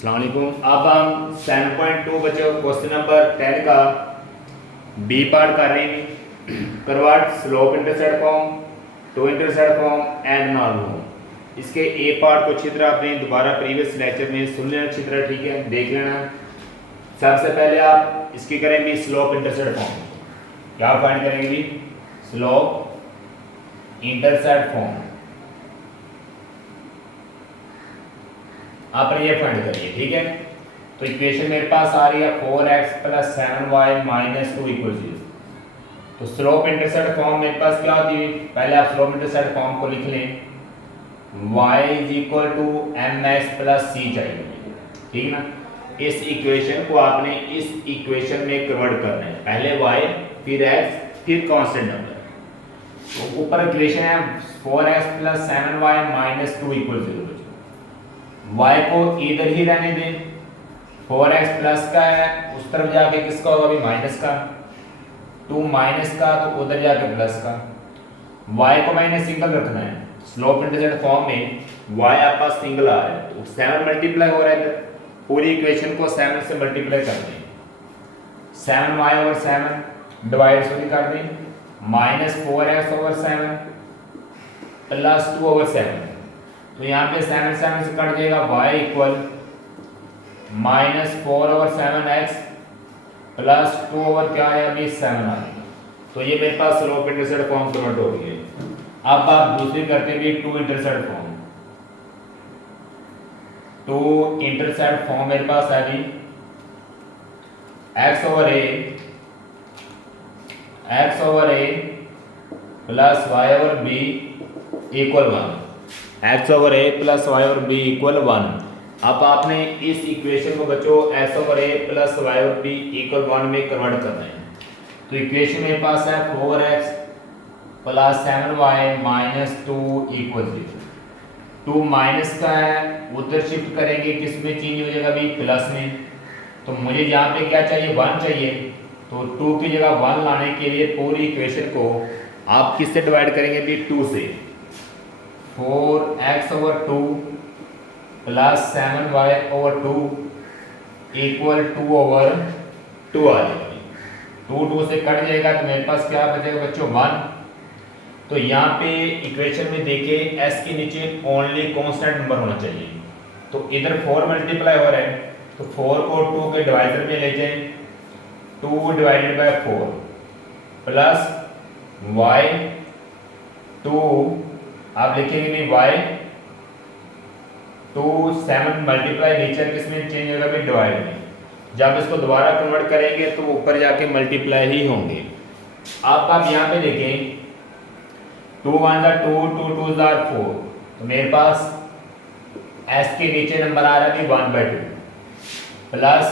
अस्सलाम वालेकुम। अब हम 7.2 बच्चों क्वेश्चन नंबर 10 का बी पार्ट कर रहे हैं। Convert slope intercept form to intercept form and normal form. इसके ए पार्ट को अच्छी तरह अपने दोबारा प्रीवियस लेक्चर में सुन लेना अच्छी तरह, ठीक है, देख लेना। सबसे पहले आप इसकी करेंगे स्लोप इंटरसेप्ट फॉर्म। क्या फाइंड करेंगे? स्लोप इंटरसेप्ट फॉर्म आप ये फाइंड करिए, ठीक है। तो इक्वेशन मेरे पास आ रही है 4x plus 7y minus 2 equal 0। तो स्लोप इंटरसेप्ट फॉर्म मेरे पास क्या होती है? पहले आप स्लोप इंटरसेप्ट फॉर्म को लिख लें, y is equal to mx plus c चाहिए, ठीक है ना। इस इक्वेशन को आपने इस इक्वेशन में कन्वर्ट करना है, पहले y फिर x फिर कांस्टेंट नंबर। तो ऊपर इक्वेशन है 4x plus 7y minus 2 equal 0। y को इधर ही रहने दें, 4x प्लस का है, उस तरफ जाके किसका होगा? अभी माइनस का, 2 माइनस का तो उधर जाके प्लस का। y को मैंने सिंगल रखना है। स्लोप इंटरसेप्ट फॉर्म में y आपका सिंगल आ रहा है, तो 7 मल्टीप्लाई हो रहा है, पूरी इक्वेशन को 7 से मल्टीप्लाई कर दें। 7y ओवर 7 डिवाइड कर दें, minus 4x over 7 plus 2 over 7। तो यहाँ पे 7 7 से कट जाएगा, y equal minus 4 over 7x plus 2 over क्या है अभी 7 आ गया। तो ये मेरे पास स्लोप इंटरसेप्ट फॉर्म कन्वर्ट हो गई है। अब आप दूसरी करते हैं two intercept form. To intercept form मेरे पास है अभी x over a plus y over b equal 1। x over a plus Y over b equal 1। अब आपने इस इक्वेशन को बच्चों x over a plus Y over b equal 1 में कन्वर्ट करना है। तो इक्वेशन मेरे पास है 4x plus 7y minus 2 equal 0। 2 minus का है, उधर शिफ्ट करेंगे, किस में चेंज हो जाएगा? अभी प्लस में। तो मुझे यहाँ पे क्या चाहिए? 1 चाहिए। तो 2 की जगह 1 लाने के लिए पूरी इक्वेशन को आप किससे डिवाइड करेंगे? अभी 2 से। 4x over 2 plus 7y over 2 equal 2 over 2 आ जाएगी। 2 से कट जाएगा तो मेरे पास क्या बचेगा बच्चों? 1। तो यहाँ पे इक्वेशन में देखिए s के नीचे ओनली कांस्टेंट नंबर होना चाहिए। तो इधर 4 मल्टीप्लाई हो रहा है, तो 4 को 2 के डिवाइडर में ले जाएं, 2 डिवाइडेड बाय 4 प्लस y 2 आप लिखेंगे नहीं y 2 7 मल्टीप्लाई नीचे किसमें चेंज होगा? भी डिवाइड में। जब इसको दोबारा कन्वर्ट करेंगे तो ऊपर जाके मल्टीप्लाई ही होंगे। अब आप यहाँ पे देखें 2 1 2 2 2 4, तो मेरे पास s के नीचे नंबर आ रहा है 1/2 plus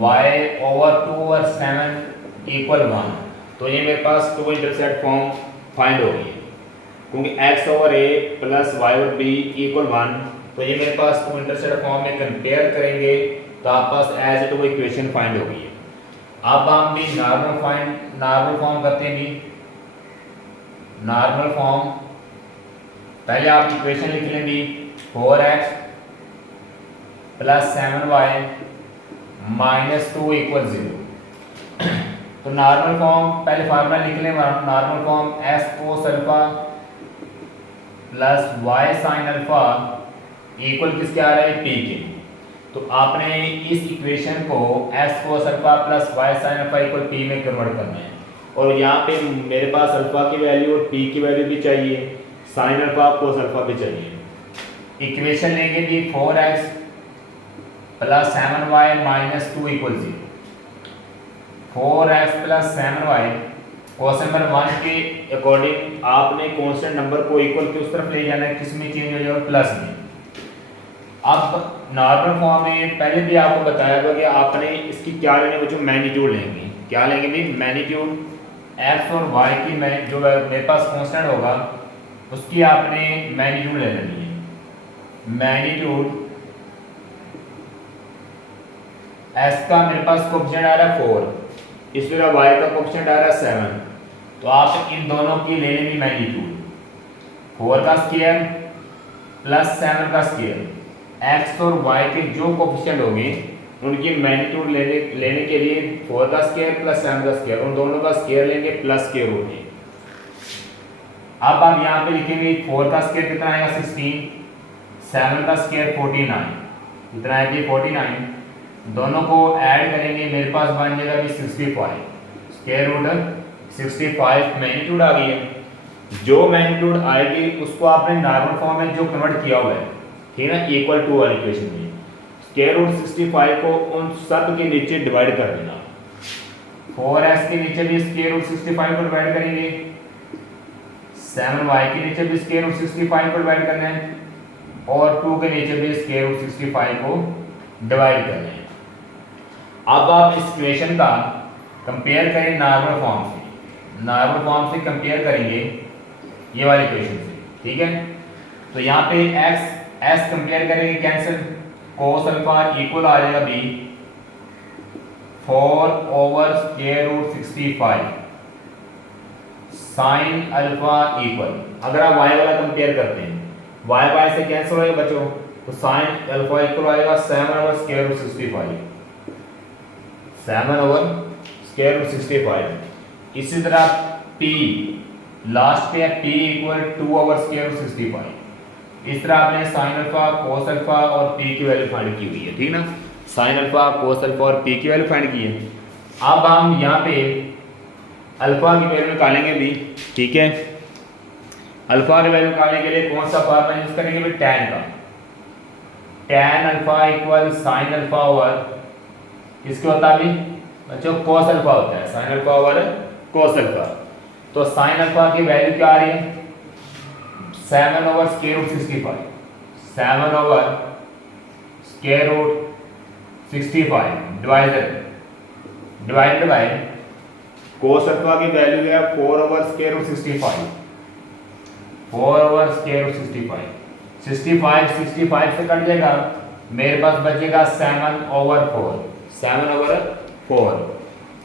y over 2 over 7 equal 1। तो ये मेरे पास टू इंटरसेप्ट फॉर्म फाइंड हो गई है, क्योंकि x over a plus y over b equal 1। तो ये मेरे पास टू इंटरसेप्ट फॉर्म में कंपेयर करेंगे तो आप पास एज इट वो इक्वेशन फाइंड हो गई है। अब हम भी नॉर्मल फॉर्म करते हैं। भी नॉर्मल फॉर्म पहले आप इक्वेशन लिख लें भी 4x plus 7y minus 2 equal 0। तो नॉर्मल फॉर्म पहले फार्मूला लिख लें। Normal form s cos alpha plus y sign alpha equal किसके आ रहा है? p के। तो आपने इस इक्वेशन को s cos alpha plus y sign alpha equal p में कन्वर्ट करना है। और यहाँ पे मेरे पास अल्फा की वैल्यू और p की वैल्यू भी चाहिए, साइन अल्फा कोस अल्फा भी चाहिए। इक्वेशन लेंगे भी 4x plus 7y minus 2 equal 0। 4x plus 7y question number 1 के अकॉर्डिंग आपने कांस्टेंट नंबर को इक्वल के उस तरफ ले जाना है, किस में चेंज हो जाएगा? प्लस में। अब नॉर्मल फॉर्म में पहले भी आपको बताया गया कि आपने इसकी क्या लेने वो जो मैग्नीट्यूड लेंगे। क्या लेंगे भी? मैग्नीट्यूड x और y की जो मेरे पास कांस्टेंट होगा उसकी आपने मैग्नीट्यूड ले लेनी है। मैग्नीट्यूड s का मेरे पास कोएफिशिएंट आ रहा है 4, इस तरह y का कोएफिशिएंट आ रहा है 7। तो आप इन दोनों की ले लेंगे मैग्नीट्यूड। 4 का स्क्वायर प्लस 7 का स्क्वायर एक्स और वाई के जो कोफिशिएंट होंगे उनकी मैग्नीट्यूड लेने के लिए 4 का स्क्वायर प्लस 7 का स्क्वायर, उन दोनों का स्क्वायर लेंगे प्लस स्क्वायर रूट लेंगे। अब आप यहाँ पे लिखेंगे 4 का स्क्वायर कितना आएगा 16, 7 का स्क्वायर 49, कितना है कि 49, दोनों को ऐड करेंगे मेरे पास बन जाएगा कि 65, स्क्वायर रूट 65 मैग्नीट्यूड आ गई है। जो मैग्नीट्यूड आएगी उसको आपने नॉर्मल फॉर्म में जो कन्वर्ट किया हुआ है, ठीक है ना, इक्वल टू वाली इक्वेशन में स्क्वायर रूट 65 को उन सब के नीचे डिवाइड कर देना। 4x के नीचे भी स्क्वायर रूट 65 को डिवाइड करेंगे, 7y के नीचे भी स्क्वायर रूट 65 को डिवाइड करना है और 2 के नीचे भी स्क्वायर रूट 65 को डिवाइड करना है। अब आप इस इक्वेशन का कंपेयर करें नॉर्मल फॉर्म से, नॉर्मल फॉर्म से कंपेयर करेंगे ये वाली इक्वेशन से, ठीक है। तो यहाँ पे x s कंपेयर करेंगे कैंसिल, cos अल्फा इक्वल आ जाएगा b 4 over square root 65 sine alpha equal, अगर आप y वाला कंपेयर करते हैं y से कैंसिल हो जाएगा बच्चों, तो साइन अल्फा इक्वल आ जाएगा 7 over square root 65, 7 over square root 65। इसी तरह p लास्ट पे है p equal 2 over square root 65। इस तरह आपने साइन अल्फा कोस अल्फा और p की वैल्यू फाइंड की हुई है, ठीक ना, साइन अल्फा कोस अल्फा और p की वैल्यू फाइंड की है। अब हम यहाँ पे अल्फा की वैल्यू निकालेंगे भी, ठीक है। अल्फा की वैल्यू निकालने के लिए कौन सा फार्मूला यूज करेंगे भी, tan का, tan alpha equal sine alpha over किसके होता है बच्चों, कोस अल्फा होता है, sine alpha over cos alpha. तो साइन अल्फा की वैल्यू क्या आ रही है 7 over square root 65, 7 over square root 65 divided by cos alpha की वैल्यू है 4 over square root 65, 4 over square root 65, 65 से कट जाएगा, मेरे पास बचेगा 7 ओवर 4, 7 ओवर 4।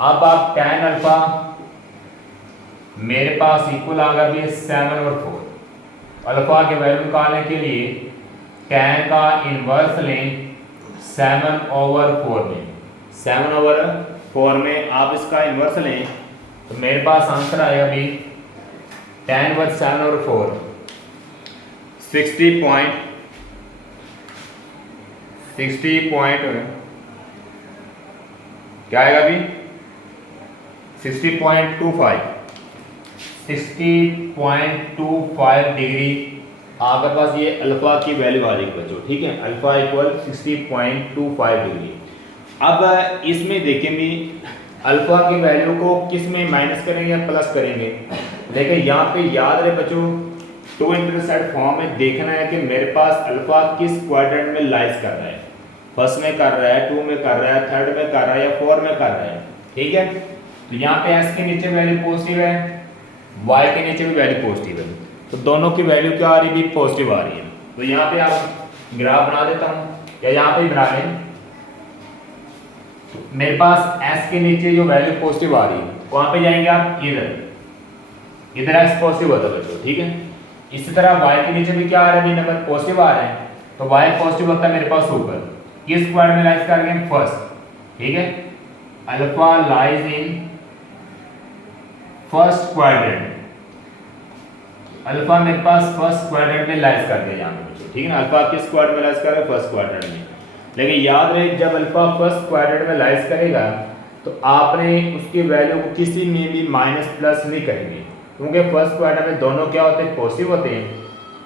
अब आप tan अल्फा मेरे पास इक्वल आ गया भी 7 ओवर 4। अल्फा के वैल्यू निकालने के लिए tan का इन्वर्स लें 7 ओवर 4 में, 7 ओवर 4 में आप इसका इन्वर्स लें तो मेरे पास आंसर आएगा भी tan इन्वर्स 7 ओवर 4 60 पॉइंट क्या आएगा अभी 60.25 डिग्री आपके पास ये अल्फा की वैल्यू आ जाएगी बच्चों, ठीक है, अल्फा इक्वल 60.25 डिग्री। अब इसमें देखेंगे अल्फा की वैल्यू को किस में माइनस करेंगे या प्लस करेंगे। देखिए यहाँ पे याद रहे बच्चों, टू इंटरसेप्ट फॉर्म में देखना है कि मेरे पास अल्फा किस क्वाड्रेंट में लाइज कर रहा है, फर्स्ट में कर रहा है, 2 में कर रहा है, थर्ड में कर रहा है या 4 में कर रहा है, ठीक है। तो यहाँ पे s के नीचे वैल्यू पॉजिटिव है, y के नीचे भी वैल्यू पॉजिटिव है, तो दोनों की वैल्यू क्या आ रही है पॉजिटिव आ रही है। तो यहाँ पे आप ग्राफ बना देता हूँ या यहाँ पे बना लें, तो मेरे पास s के नीचे जो वैल्यू पॉजिटिव आ रही है वहां पे जाएंगे आप इधर s पॉजिटिव होता है बच्चों, ठीक है। इसी तरह y के नीचे भी क्या आ रहा है नंबर पॉजिटिव आ रहा है, तो y पॉजिटिव होता है मेरे पास ऊपर, किस क्वाड्रेंट में लाइज कर रहे हैं फर्स्ट, ठीक है, alpha lies in first quadrant, alpha मेरे पास फर्स्ट क्वाड्रेंट में लाइज कर दिया यहाँ पे, ठीक है ना, अल्फा किस क्वाड्रेंट में लाइज कर रहा है फर्स्ट क्वाड्रेंट में। लेकिन याद रहे जब अल्फा फर्स्ट क्वाड्रेंट में लाइज करेगा तो आपने उसकी वैल्यू को किसी में भी माइनस प्लस नहीं करेंगे, क्योंकि फर्स्ट क्वाड्रेंट में दोनों क्या होते हैं पॉजिटिव होते हैं।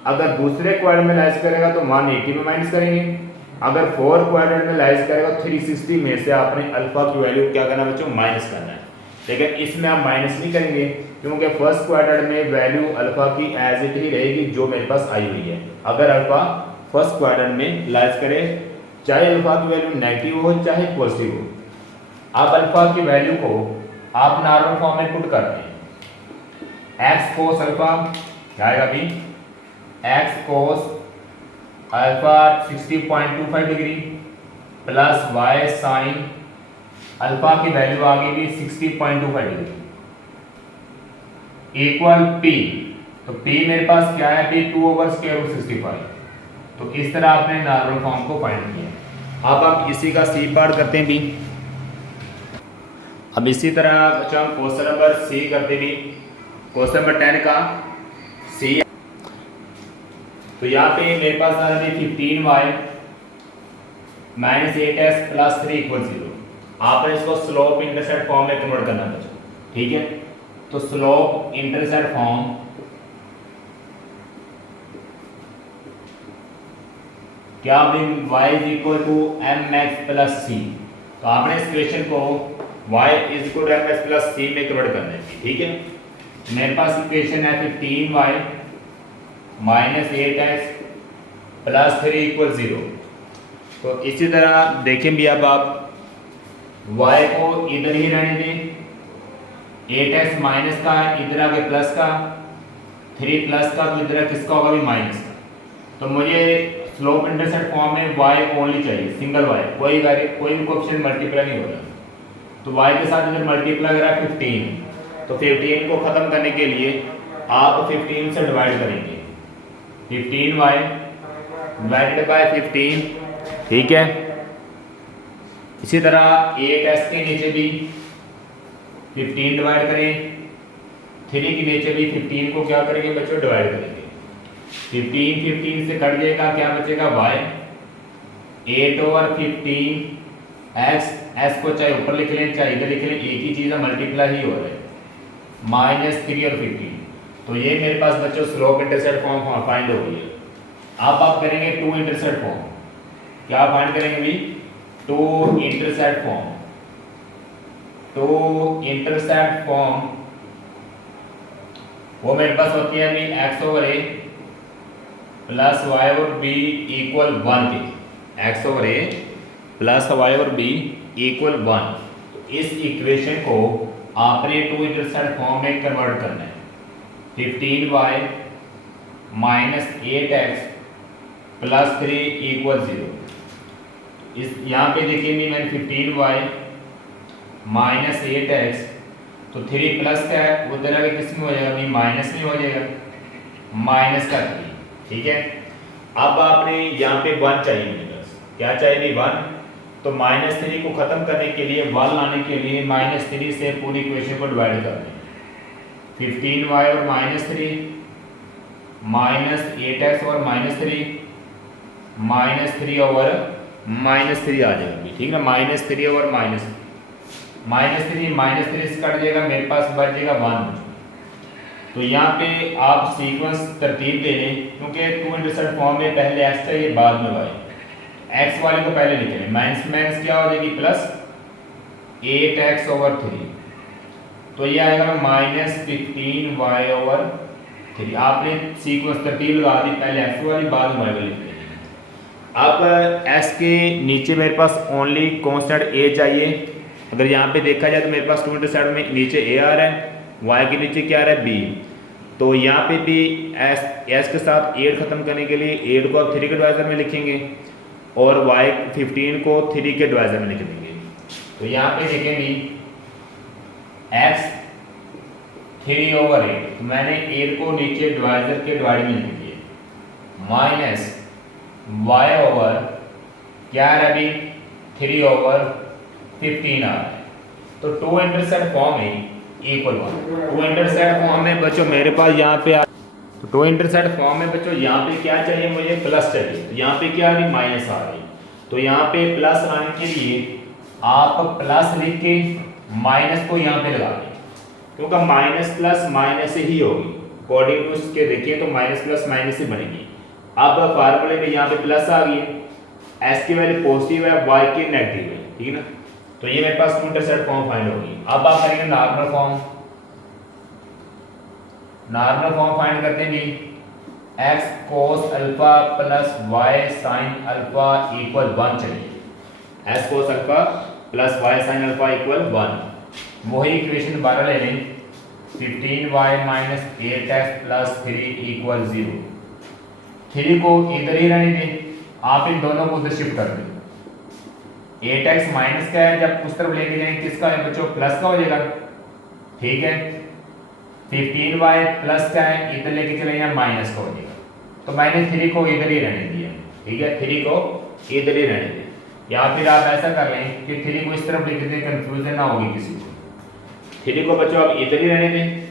अगर दूसरे क्वाड्रेंट में लाइज करेगा तो 180 में माइनस करेंगे, अगर 4 क्वाड्रेंट में लाइज करेगा 360 में से आपने अल्फा की वैल्यू क्या करना बच्चों माइनस करना है। लेकिन इसमें आप माइनस नहीं करेंगे क्योंकि फर्स्ट क्वाड्रेंट में वैल्यू अल्फा की एज इट ही रहेगी जो मेरे पास आई हुई है। अगर अल्फा फर्स्ट क्वाड्रेंट में लाइज करे चाहे अल्फा की वैल्यू नेगेटिव हो चाहे पॉजिटिव हो, आप अल्फा की वैल्यू को आप नॉर्मल फॉर्म में पुट करते हैं, एक्स कोस अल्फा क्या आएगा अभी X cos alpha 60.25 degree plus Y sine alpha की वैल्यू आ गई भी 60.25 डिग्री इक्वल पी। तो पी मेरे पास क्या है पी 2 ओवर स्क्वायर रूट 65, तो इस तरह आपने नॉर्मल फॉर्म को फाइंड किया। अब हम इसी का सी पार्ट करते हैं भी। अब इसी तरह बच्चों हम क्वेश्चन नंबर सी करते भी। क्वेश्चन नंबर 10 का सी। तो यहाँ पे मेरे पास आ रहा है 15y minus 8x plus 3 equal 0। आपने इसको स्लोप इंटरसेप्ट फॉर्म में कन्वर्ट करना है बच्चों, ठीक है। तो स्लोप इंटरसेप्ट फॉर्म क्या y is equal to M X plus C. तो आपने इस क्वेश्चन को y is equal to M X plus C में कन्वर्ट करना है, ठीक है। मेरे पास इक्वेशन है 15y minus 8x plus 3 equal 0। तो इसी तरह देखें भी, अब आप y को इधर ही रहने दें, 8x माइनस का इधर आगे प्लस का, 3 प्लस का तो इधर किसका होगा भी माइनस का। तो मुझे स्लोप इंटरसेप्ट फॉर्म में y ओनली चाहिए, सिंगल y, कोई भी कोएफिशिएंट मल्टीप्लाई नहीं हो रहा। तो y के साथ इधर मल्टीप्लाई करा 15, तो 15 को ख़त्म करने के लिए आप 15 से डिवाइड करेंगे, 15y डिवाइडेड बाय 15, ठीक है। इसी तरह 8x के नीचे भी 15 डिवाइड करें, 3 के नीचे भी 15 को क्या करेंगे बच्चों डिवाइड करेंगे। 15 से कट जाएगा, क्या बचेगा y, 8/15 x को चाहे ऊपर लिख लें चाहे इधर लिख लें, एक ही चीज़ है, मल्टीप्लाई ही हो रहा है, माइनस 3/15। तो ये मेरे पास बच्चों स्लोप इंटरसेप्ट फॉर्म फाइंड हो गई है। अब आप करेंगे टू इंटरसेप्ट फॉर्म। क्या फाइंड करेंगे भी, two intercept form. To intercept form वो मेरे पास होती है भी x/a प्लस y/b इक्वल 1 की, x/a प्लस y/b इक्वल 1। इस इक्वेशन को आपने टू इंटरसेप्ट फॉर्म में कन्वर्ट करना है। 15y minus 8x plus 3 equal 0। इस यहाँ पे देखिए भी मैंने 15y माइनस 8x, तो 3 प्लस का है उधर आगे किस में हो जाएगा भी माइनस में हो जाएगा, माइनस का 3, ठीक है। अब आपने यहाँ पे 1 चाहिए मेरे पास, क्या चाहिए भी 1। तो माइनस 3 को ख़त्म करने के लिए 1 लाने के लिए माइनस 3 से पूरी इक्वेशन को डिवाइड कर दें। 15y और माइनस 3 माइनस 8x और माइनस 3 माइनस 3 ओवर माइनस 3 आ जाएगा, ठीक है ना। माइनस 3 ओवर माइनस 3 से कट जाएगा, मेरे पास बच जाएगा 1। तो यहाँ पे आप सीक्वेंस तरतीब दे लें, क्योंकि टू इंटरसेप्ट फॉर्म में पहले x चाहिए बाद में y। x वाले को पहले लिख लें, माइनस माइनस क्या हो जाएगी प्लस 8x ओवर 3। तो ये आएगा माइनस 15y ओवर 3। आपने सीक्वेंस तरतीब लगा दी, पहले x वाली बाद में y वाली लिख लेंगे। अब x के नीचे मेरे पास ओनली कांस्टेंट a चाहिए। अगर यहाँ पे देखा जाए तो मेरे पास टू इंटरसेप्ट में नीचे a आ रहा है, y के नीचे क्या आ रहा है b। तो यहाँ पे भी s के साथ 8 ख़त्म करने के लिए 8 को आप 3 के डिवाइजर में लिखेंगे और y 15 को 3 के डिवाइजर में लिख देंगे। तो यहाँ पे देखेंगे x 3/8, तो मैंने 8 को नीचे डिवाइजर के डिवाइड में लिख दिया, माइनस y ओवर क्या आ रहा है अभी 3/15 आ रहा है। तो टू इंटरसेप्ट फॉर्म में इक्वल 1। टू इंटरसेप्ट फॉर्म में बच्चों मेरे पास यहाँ पे तो टू इंटरसेप्ट फॉर्म में बच्चों यहाँ पे क्या चाहिए मुझे प्लस चाहिए, तो यहाँ पे क्या आ रही माइनस आ रही। तो यहाँ पे प्लस आने के लिए आप प्लस लिख के माइनस को यहाँ पे लगा दें, क्योंकि माइनस प्लस माइनस ही होगी। अकॉर्डिंग टू इसके देखिए तो माइनस प्लस माइनस ही बनेगी। अब फार्मूले में यहाँ पे प्लस आ गई है, एस की वैल्यू पॉजिटिव है, वाई की नेगेटिव है, ठीक है ना। तो ये मेरे पास टू इंटरसेप्ट फॉर्म फाइंड होगी। अब आप करेंगे normal form. Normal form find करते हैं जी, x cos alpha plus y sin alpha equal 1 चाहिए। x cos alpha plus y sin alpha equal 1। वही इक्वेशन दोबारा ले लें, 15y minus 8x plus 3 equal 0। 3 को इधर ही रहने दें, आप इन दोनों को उधर शिफ्ट कर दें। 8x माइनस का है, जब उस तरफ लेके जाएंगे किसका है बच्चों प्लस का हो जाएगा, ठीक है। 15y प्लस का है, इधर लेके चले जाए माइनस का हो जाएगा। तो मैंने 3 को इधर ही रहने दिया, ठीक है, 3 को इधर ही रहने दें, या फिर आप ऐसा कर लें कि 3 को इस तरफ लिख दें, कंफ्यूजन ना होगी किसी को। 3 को बच्चों आप इधर ही रहने दें,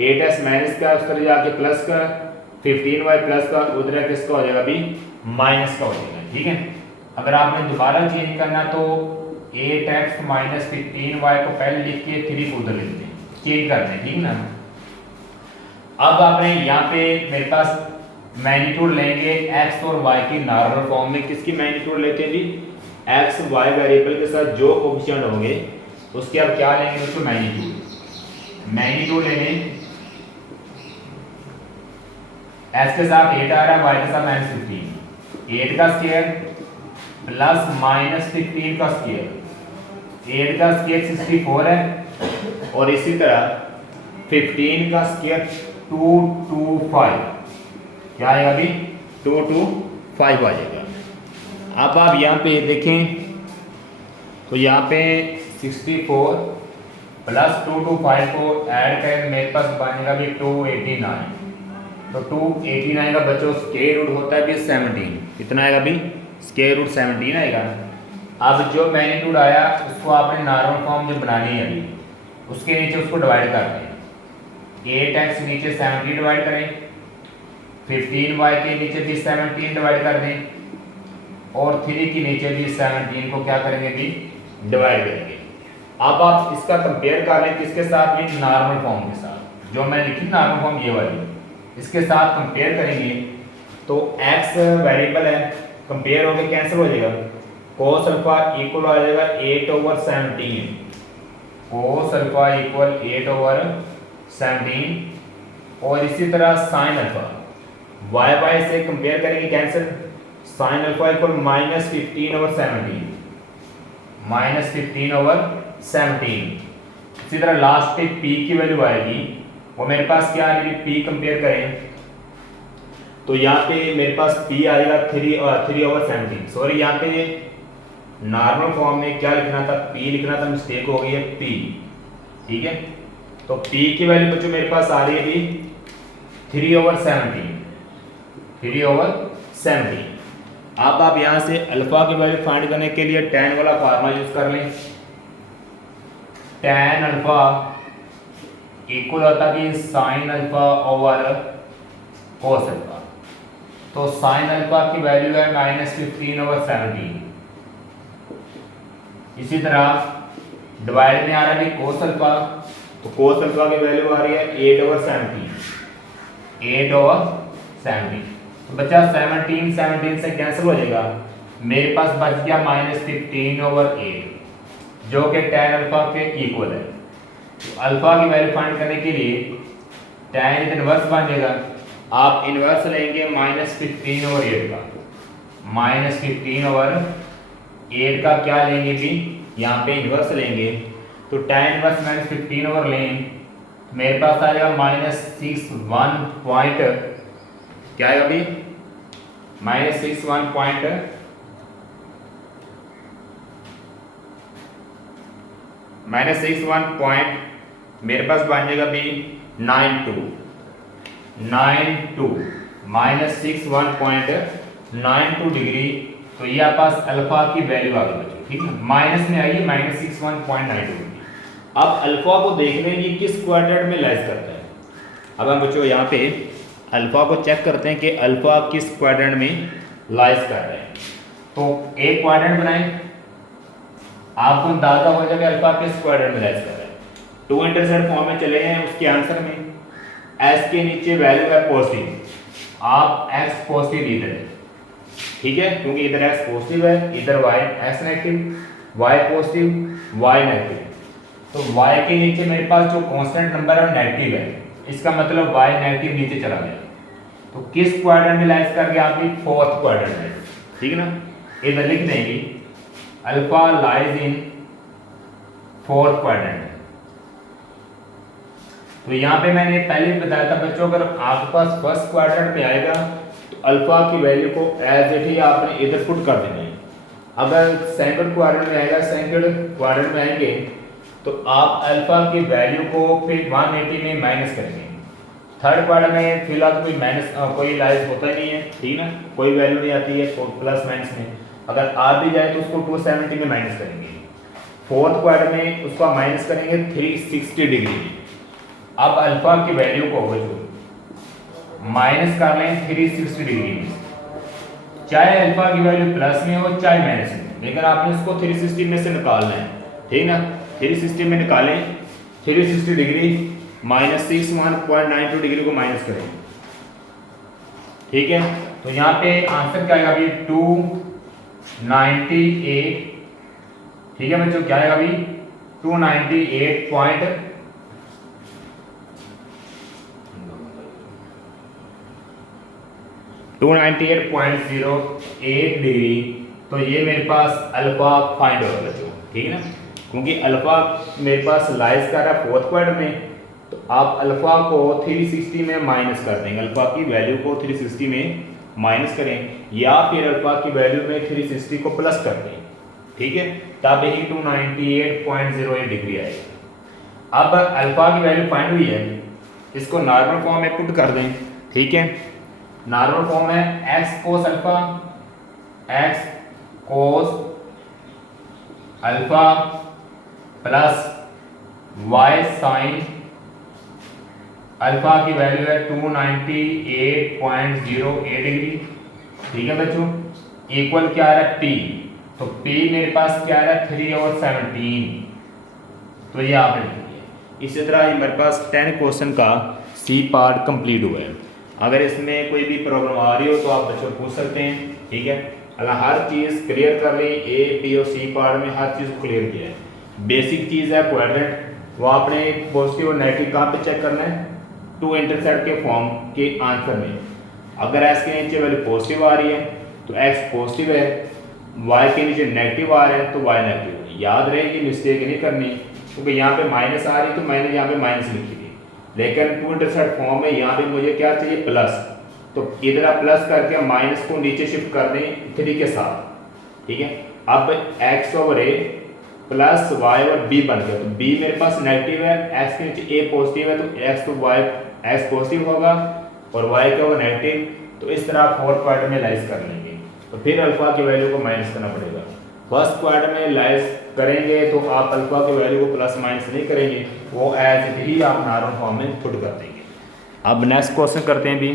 8x माइनस का उस तरह जाके प्लस का, 15y प्लस का उधर किसका हो जाएगा अभी माइनस का हो जाएगा। ठीक है, अगर आपने दोबारा चेंज करना तो 8x माइनस 15y को पहले लिख के 3 को उधर लिख दें, चेंज कर दें। ठीक है ना, अब आपने यहाँ पे मेरे पास मैग्नीट्यूड लेंगे x और y की नॉर्मल फॉर्म में। किसकी मैग्नीट्यूड लेते हैं जी, x y वेरिएबल के साथ जो कोफिशिएंट होंगे उसके आप क्या लेंगे, उसको मैग्नीट्यूड लेंगे। x के साथ 8 आ रहा है, y के साथ -15, 8 का स्क्वायर प्लस -15 का स्क्वायर, 8 का स्क्वायर 64 है, और इसी तरह 15 का स्क्वायर 225, क्या आएगा अभी 225 आ जाएगा। अब आप यहाँ पे देखें तो यहाँ पे 64 प्लस 225 को ऐड करें, मेरे पास बनेगा भी 289। तो 289 का बच्चों स्क्वायर रूट होता है भी 17, कितना आएगा अभी स्क्वायर रूट 17 आएगा। अब जो मैग्नीट्यूड आया उसको आपने नॉर्मल फॉर्म जो बनानी है अभी, उसके नीचे उसको डिवाइड कर दें। 8x नीचे 70 डिवाइड करें, 15y के नीचे भी 17 डिवाइड कर दें, और 3 के नीचे भी 17 को क्या करेंगे भी डिवाइड करेंगे। अब आप इसका कंपेयर कर लें किसके साथ भी, नॉर्मल फॉर्म के साथ, जो मैं लिखी नॉर्मल फॉर्म ये वाली, इसके साथ कंपेयर करेंगे तो x वेरिएबल है, कंपेयर होकर कैंसिल हो जाएगा, cos अल्फा इक्वल आ जाएगा 8/17, cos अल्फा इक्वल 8/17, और इसी तरह साइन अल्फा y से कंपेयर करेंगे कैंसिल, साइन अल्फा इक्वल -15/17, -15/17। इसी तरह लास्ट पे p की वैल्यू आएगी, वो मेरे पास क्या आएगी, p कंपेयर करें तो यहाँ पे मेरे पास p आएगा 3/17। सॉरी, यहाँ पे नॉर्मल फॉर्म में क्या लिखना था, p लिखना था, मिस्टेक हो गई है p। ठीक है, तो p की वैल्यू बच्चों मेरे पास आ रही है भी 3/17। अब आप यहाँ से अल्फा की वैल्यू फाइंड करने के लिए tan वाला फार्मूला यूज कर लें। tan अल्फा इक्वल होता कि sign alpha over cos alpha. तो साइन अल्फा की वैल्यू है -15/17। इसी तरह डिवाइड में आ रहा है कोस अल्फा, तो कोस अल्फा की वैल्यू आ रही है 8/17। तो बच्चा 17 से कैंसिल हो जाएगा, मेरे पास बच गया -15/8, जो कि tan अल्फा के इक्वल है। तो अल्फा की वैल्यू फाइंड करने के लिए tan इनवर्स बन जाएगा, आप इनवर्स लेंगे -15/8 का, -15/8 का क्या लेंगे भी, यहाँ पे इनवर्स लेंगे तो tan इनवर्स -15 लें, मेरे पास आ जाएगा -61 पॉइंट, क्या आएगा अभी -61 पॉइंट मेरे पास बन जाएगा भी 92 -61.92 डिग्री। तो ये आप पास अल्फा की वैल्यू आ गई बच्चों। ठीक है, माइनस में आइए -61.92। अब अल्फा को देख लें कि किस क्वाड्रेंट में लाइज करता है। अब हम बच्चों यहाँ पे अल्फा को चेक करते हैं कि अल्फा किस क्वाड्रेंट में लाइज कर रहे हैं। तो एक क्वाड्रेंट बनाएं, आपको अंदाजा हो जाएगा अल्फा किस क्वाड्रेंट में लाइज कर रहा है। टू इंटरसेप्ट फॉर्म में चले हैं, उसके आंसर में एस के नीचे वैल्यू है पॉजिटिव, आप एक्स पॉजिटिव इधर है। ठीक है, क्योंकि इधर एक्स पॉजिटिव है, इधर Y X negative, Y positive Y negative. तो वाई के नीचे मेरे पास जो कांस्टेंट नंबर है नेगेटिव है, इसका मतलब वाई नेगेटिव नीचे चला गया। तो किस क्वाड्रेंट में लाइज कर गया आपकी, फोर्थ क्वाड्रेंट में। ठीक है ना, इधर लिख देंगे alpha lies in fourth quadrant. तो यहाँ पे मैंने पहले भी बताया था बच्चों, अगर आपके पास फर्स्ट क्वाड्रेंट में आएगा तो अल्फा की वैल्यू को एज इट ही आपने इधर पुट कर देना है। अगर सेकंड क्वाड्रेंट में आएगा, सेकंड क्वाड्रेंट में आएंगे तो आप अल्फा की वैल्यू को फिर 180 में माइनस करेंगे। थर्ड क्वाड्रेंट में फिलहाल कोई माइनस कोई लाइज होता ही नहीं है, ठीक है, कोई वैल्यू नहीं आती है प्लस माइनस में। अगर आ भी जाए तो उसको 270 में माइनस करेंगे। फोर्थ क्वाड्रेंट में उसको माइनस करेंगे 360 डिग्री में। अब अल्फा की वैल्यू को माइनस कर लें 360 डिग्री में, चाहे अल्फा की वैल्यू प्लस में हो चाहे माइनस में, लेकिन आपने उसको 360 में से निकालना है, ठीक ना। 360 में निकालें, 360 डिग्री माइनस 61.92 डिग्री को माइनस करें, ठीक है। तो यहाँ पे आंसर क्या आएगा अभी 298, ठीक है बच्चों, क्या आएगा अभी 298.08 डिग्री। तो ये मेरे पास अल्फा फाइंड होगा बच्चों, ठीक है ना, क्योंकि अल्फा मेरे पास लाइज कर रहा है फोर्थ क्वाड्रेंट में, तो आप अल्फा को 360 में माइनस कर देंगे, अल्फा की वैल्यू को 360 में माइनस करें, या फिर अल्फा की वैल्यू में 360 को प्लस कर दें, ठीक है, तब ही 298.08 डिग्री आएगी। अब अल्फा की वैल्यू फाइंड हुई है, इसको नॉर्मल फॉर्म में पुट कर दें, ठीक है। नॉर्मल फॉर्म है x cos alpha, x cos alpha plus y sign alpha की वैल्यू है 298.08 डिग्री, ठीक है बच्चों, इक्वल क्या आ रहा है p, तो p मेरे पास क्या आ रहा है 3/17, तो ये आपने लिख दिया। इसी तरह मेरे पास 10 क्वेश्चन का सी पार्ट कंप्लीट हुआ है। अगर इसमें कोई भी प्रॉब्लम आ रही हो तो आप बच्चों पूछ सकते हैं, ठीक है। अल्लाह हर चीज़ क्लियर कर ली, ए बी और सी पार्ट में हर चीज़ को क्लियर किया है। बेसिक चीज़ है क्वाड्रेंट, वो आपने पॉजिटिव और नेगेटिव कहाँ पे चेक करना है, टू इंटरसेप्ट के फॉर्म के आंसर में। अगर एक्स के नीचे वैल्यू पॉजिटिव आ रही है तो एक्स पॉजिटिव है, वाई के नीचे नेगेटिव आ रहा है तो वाई नेगेटिव है। याद रहे कि मिस्टेक नहीं करनी, क्योंकि यहाँ पे माइनस आ रही तो मैंने यहाँ पे माइनस लिखी थी, लेकिन टू इंटरसेप्ट फॉर्म में यहाँ पे मुझे क्या चाहिए प्लस, तो इधर प्लस करके माइनस को नीचे शिफ्ट कर दें 3 के साथ, ठीक है। अब एक्स ओवर ए प्लस वाई ओवर बी बन गया, तो बी मेरे पास नेगेटिव है, एक्स के नीचे ए पॉजिटिव है, तो एक्स तो वाई एक्स पॉजिटिव होगा और वाई क्या होगा नेगेटिव। तो इस तरह आप फोर्थ क्वाड्रेंट में लाइज कर लेंगे, तो फिर अल्फा की वैल्यू को माइनस करना पड़ेगा। फर्स्ट क्वाड्रेंट में लाइज करेंगे तो आप अल्फा की वैल्यू को प्लस माइनस नहीं करेंगे, वो एज इट ही आप नॉर्मल फॉर्म में पुट कर देंगे। अब नेक्स्ट क्वेश्चन करते हैं भी।